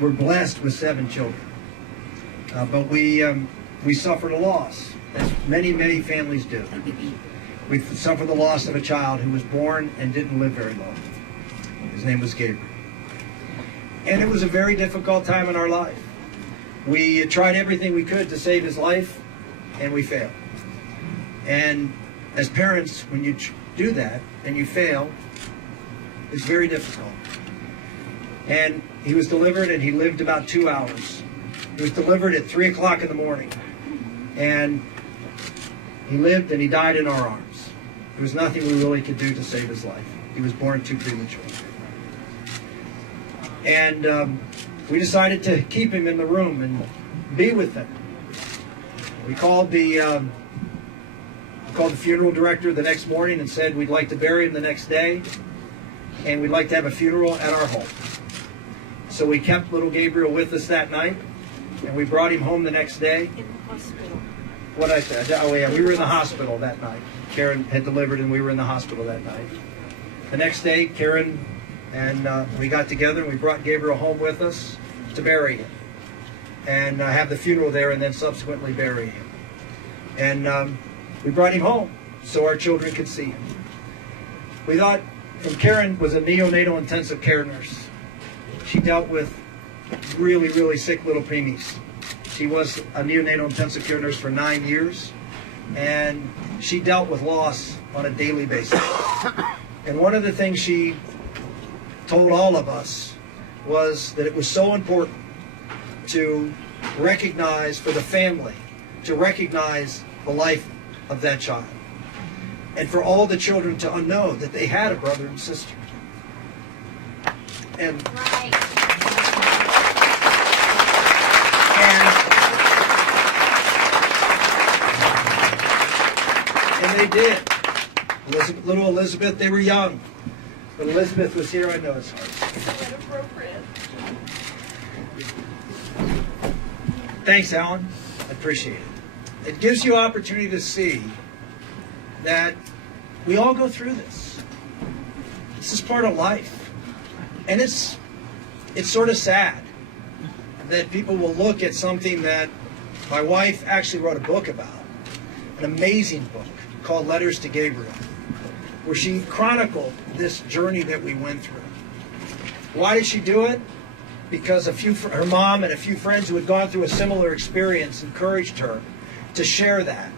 we're blessed with 7 children. But we suffered a loss, as many families do. We suffered the loss of a child who was born and didn't live very long. His name was Gabriel. And it was a very difficult time in our life. We tried everything we could to save his life, and we failed. And as parents, when you do that and you fail, it's very difficult. And he was delivered, and he lived about 2 hours. He was delivered at 3 o'clock in the morning. And he lived, and he died in our arms. There was nothing we really could do to save his life. He was born too premature. And we decided to keep him in the room and be with him. We called the funeral director the next morning and said we'd like to bury him the next day, and we'd like to have a funeral at our home. So we kept little Gabriel with us that night, and we brought him home the next day. In the hospital. What I said? Oh yeah, we were in the hospital that night. Karen had delivered, and we were in the hospital that night. The next day, Karen and we got together, and we brought Gabriel home with us to bury him, and have the funeral there, and then subsequently bury him. And we brought him home so our children could see him. We thought, and Karen was a neonatal intensive care nurse. She dealt with really sick little preemies. She was a neonatal intensive care nurse for 9 years, and she dealt with loss on a daily basis. And one of the things she told all of us was that it was so important to recognize, for the family, to recognize the life of that child, and for all the children to know that they had a brother and sister. And and they did. Little Elizabeth, they were young. But Elizabeth was here, I know it's hard. Inappropriate. Thanks, Alan. I appreciate it. It gives you opportunity to see that we all go through this. This is part of life. And it's sort of sad that people will look at something that my wife actually wrote a book about, an amazing book called Letters to Gabriel, where she chronicled this journey that we went through. Why did she do it? Because her mom and a few friends who had gone through a similar experience encouraged her to share that